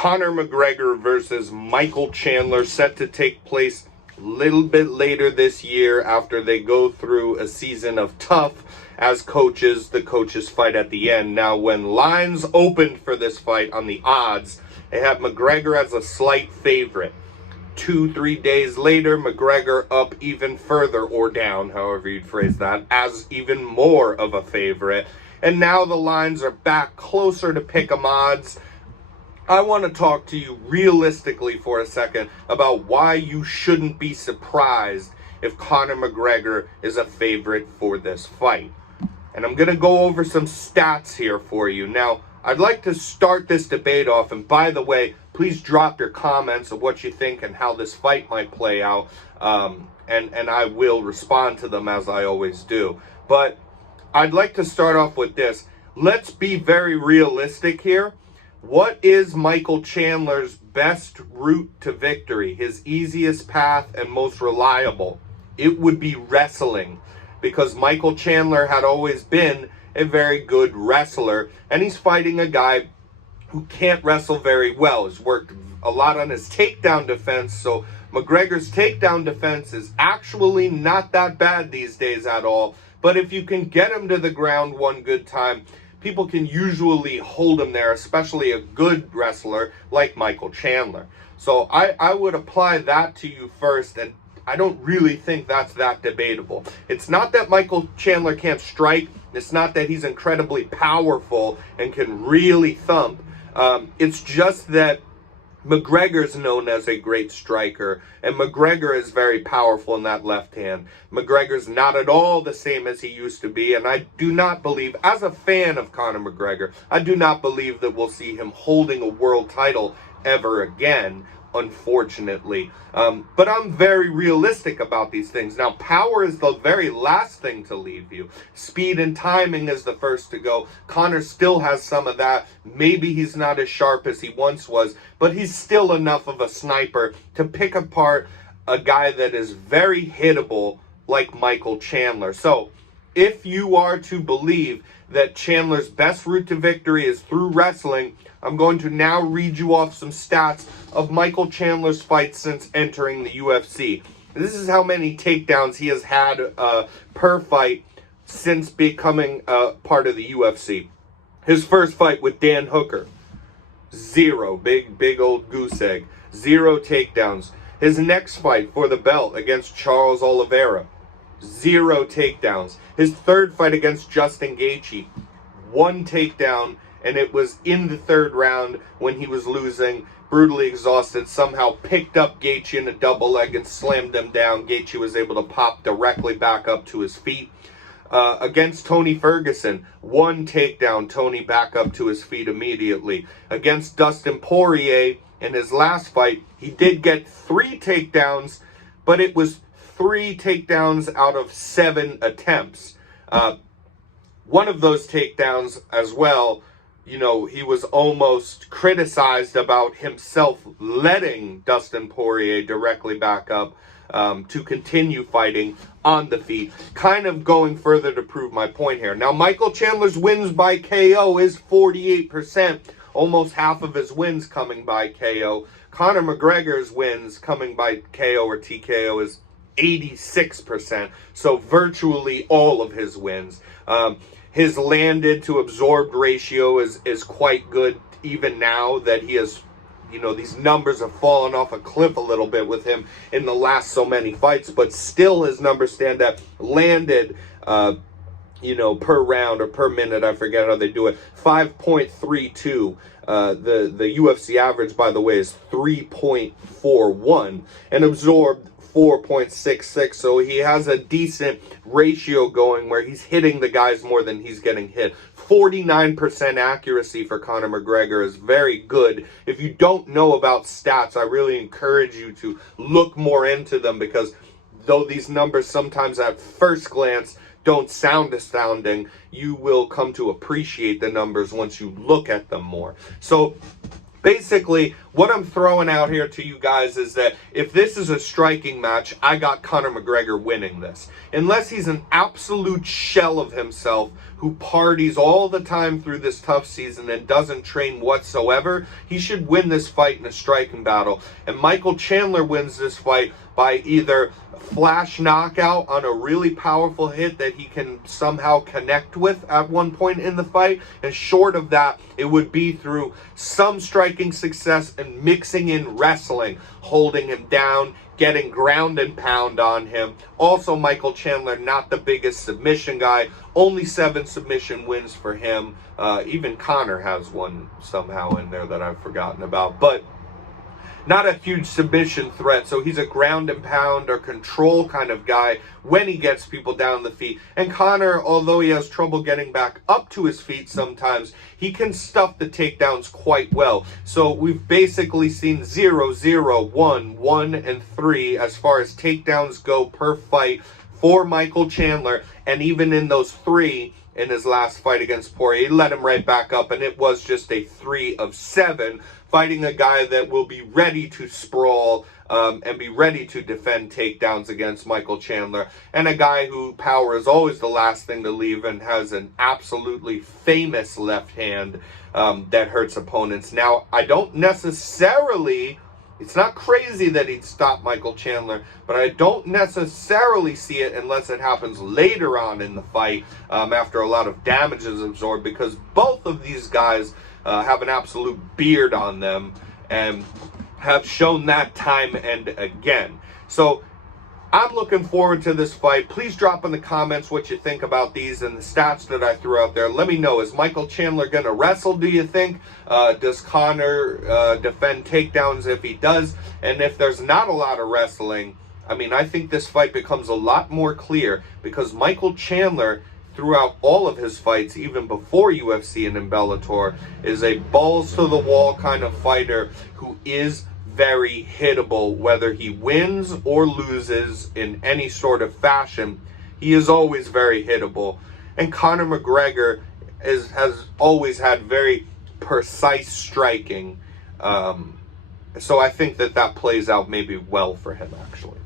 Conor McGregor versus Michael Chandler, set to take place a little bit later this year after they go through a season of tough as coaches. The coaches fight at the end. Now, when lines opened for this fight on the odds, they have McGregor as a slight favorite. 2-3 days later, McGregor up even further, or down, however you'd phrase that, as even more of a favorite. And now the lines are back closer to pick'em odds. I want to talk to you realistically for a second about why you shouldn't be surprised if Conor McGregor is a favorite for this fight. And I'm going to go over some stats here for you. Now, I'd like to start this debate off, and by the way, please drop your comments of what you think and how this fight might play out, and I will respond to them as I always do. But I'd like to start off with this. Let's be very realistic here. What is Michael Chandler's best route to victory? His easiest path and most reliable? It would be wrestling, because Michael Chandler had always been a very good wrestler, and he's fighting a guy who can't wrestle very well. He's worked a lot on his takedown defense, so McGregor's takedown defense is actually not that bad these days at all. But if you can get him to the ground one good time, people can usually hold him there, especially a good wrestler like Michael Chandler. So I would apply that to you first, and I don't really think that's that debatable. It's not that Michael Chandler can't strike. It's not that he's incredibly powerful and can really thump. It's just that McGregor's known as a great striker, and McGregor is very powerful in that left hand. McGregor's not at all the same as he used to be, and I do not believe, as a fan of Conor McGregor, I do not believe that we'll see him holding a world title ever again, unfortunately. But I'm very realistic about these things. Now, power is the very last thing to leave you. Speed and timing is the first to go. Conor still has some of that. Maybe he's not as sharp as he once was, but he's still enough of a sniper to pick apart a guy that is very hittable like Michael Chandler. So, if you are to believe that Chandler's best route to victory is through wrestling, I'm going to now read you off some stats of Michael Chandler's fights since entering the UFC. This is how many takedowns he has had per fight since becoming part of the UFC. His first fight with Dan Hooker, 0. Big old goose egg. 0 takedowns. His next fight for the belt against Charles Oliveira, 0 takedowns. His third fight against Justin Gaethje, 1 takedown, and it was in the third round when he was losing, brutally exhausted, somehow picked up Gaethje in a double leg and slammed him down. Gaethje was able to pop directly back up to his feet. Against Tony Ferguson, 1 takedown, Tony back up to his feet immediately. Against Dustin Poirier in his last fight, he did get 3 takedowns, but it was 3 takedowns out of 7 attempts. One of those takedowns as well, you know, he was almost criticized about himself letting Dustin Poirier directly back up to continue fighting on the feet. Kind of going further to prove my point here. Now, Michael Chandler's wins by KO is 48%. Almost half of his wins coming by KO. Conor McGregor's wins coming by KO or TKO is 86%. So virtually all of his wins. His landed to absorbed ratio is quite good even now that he has, you know, these numbers have fallen off a cliff a little bit with him in the last so many fights, but still his numbers stand at landed, you know, per round or per minute, I forget how they do it, 5.32. The UFC average, by the way, is 3.41, and absorbed 4.66, so he has a decent ratio going where he's hitting the guys more than he's getting hit. 49% accuracy for Conor McGregor is very good. If you don't know about stats, I really encourage you to look more into them, because though these numbers sometimes at first glance don't sound astounding, you will come to appreciate the numbers once you look at them more. So basically, what I'm throwing out here to you guys is that if this is a striking match, I got Conor McGregor winning this. Unless he's an absolute shell of himself who parties all the time through this tough season and doesn't train whatsoever, he should win this fight in a striking battle. And Michael Chandler wins this fight by either flash knockout on a really powerful hit that he can somehow connect with at one point in the fight, and short of that, it would be through some striking success and mixing in wrestling, holding him down, getting ground and pound on him. Also, Michael Chandler, not the biggest submission guy, only 7 submission wins for him. Even Conor has one somehow in there that I've forgotten about, but not a huge submission threat. So he's a ground and pound or control kind of guy when he gets people down the feet. And Conor, although he has trouble getting back up to his feet sometimes, he can stuff the takedowns quite well. So we've basically seen 0, 0, 1, 1, and 3 as far as takedowns go per fight for Michael Chandler. And even in those 3 in his last fight against Poirier, he let him right back up, and it was just a 3 of 7, fighting a guy that will be ready to sprawl and be ready to defend takedowns against Michael Chandler, and a guy who power is always the last thing to leave and has an absolutely famous left hand that hurts opponents. Now, I don't necessarily... It's not crazy that he'd stop Michael Chandler, but I don't necessarily see it unless it happens later on in the fight after a lot of damage is absorbed, because both of these guys have an absolute beard on them and have shown that time and again. So I'm looking forward to this fight. Please drop in the comments what you think about these and the stats that I threw out there. Let me know, is Michael Chandler going to wrestle, do you think? Does Conor defend takedowns if he does? And if there's not a lot of wrestling, I mean, I think this fight becomes a lot more clear, because Michael Chandler, throughout all of his fights, even before UFC and in Bellator, is a balls-to-the-wall kind of fighter who is very hittable. Whether he wins or loses in any sort of fashion, he is always very hittable. And Conor McGregor has always had very precise striking. So I think that plays out maybe well for him, actually.